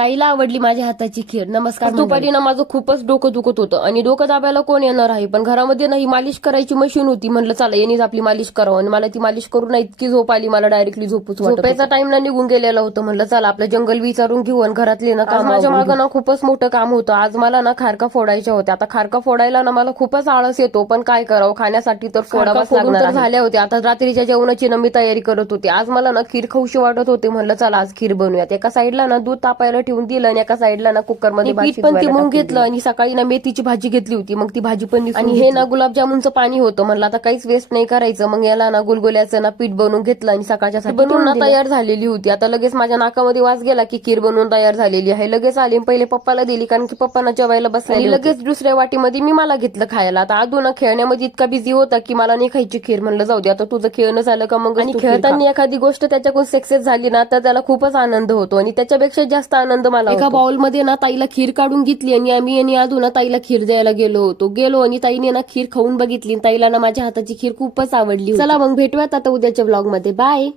ताईला आवडली माझ्या हाताची खीर. नमस्कार. दुपारी ना माझं खूपच डोकं दुखत होतं आणि डोकं दाबायला कोण येणार आहे, पण घरामध्ये नाही मालिश करायची मशीन होती. म्हणलं चला यांनीच आपली मालिश करावं, आणि मला ती मालिश करून इतकी झोप आली, मला डायरेक्टली झोपायचा टाइम ना निघून गेलेला होतं. म्हणलं चला आपलं जंगल विचारून घेऊ आणि घरातले ना काम. माझ्या मागं ना खूपच मोठं काम होतं. आज मला ना खारका फोडायच्या होत्या. आता खारका फोडायला ना मला खूपच आळस येतो, पण काय करावं, खाण्यासाठी तर फोडावाच लागणार आहे. झाल्या होत्या. आता रात्रीच्या जेवणाची ना मी तयारी करत होते. आज मला ना खीर खाऊशी वाटत होते. म्हणलं चला आज खीर बनवूयात. एका साईडला ना दूध तापायला ठेवून दिलं आणि एका साईडला ना कुकर मध्ये पीठ पण ती मग घेतलं, आणि सकाळी ना मेथीची भाजी घेतली होती. मग ती भाजी पण आणि हे ना गुलाबजामुनचं पाणी होतं. म्हणलं आता काहीच वेस्ट नाही करायचं. मग याला ना गुलगुल्याचं ना पीठ बनवून घेतलं आणि सकाळच्या बनवून ना तयार झालेली होती. आता लगेच माझ्या नाकामध्ये वास गेला की खीर बनवून तयार झालेली आहे. लगेच आली, पहिले पप्पाला दिली, कारण की पप्पांना जेवायला बसले, आणि लगेच दुसऱ्या वाटीमध्ये मी मला घेतलं खायला. आता आदू ना खेळण्यामध्ये इतका बिझी होता की मला नाही खायची खीर. म्हणलं जाऊ दे, आता तुझं खेळणं झालं का मग. आणि खेळताना एखादी गोष्ट त्याच्याकडून सक्सेस झाली ना तर त्याला खूपच आनंद होतो, आणि त्याच्यापेक्षा जास्त आनंद मला एका बाउल मध्ये ना ताईला खीर काढून घेतली, आणि आम्ही आणि आदू ना ताईला खीर द्यायला गेलो आणि ताईने ना खीर खाऊन बघितली. ताईला ना माझ्या हाताची खीर खूपच आवडली. चला मग भेटूयात आता उद्याच्या ब्लॉग मध्ये. बाय.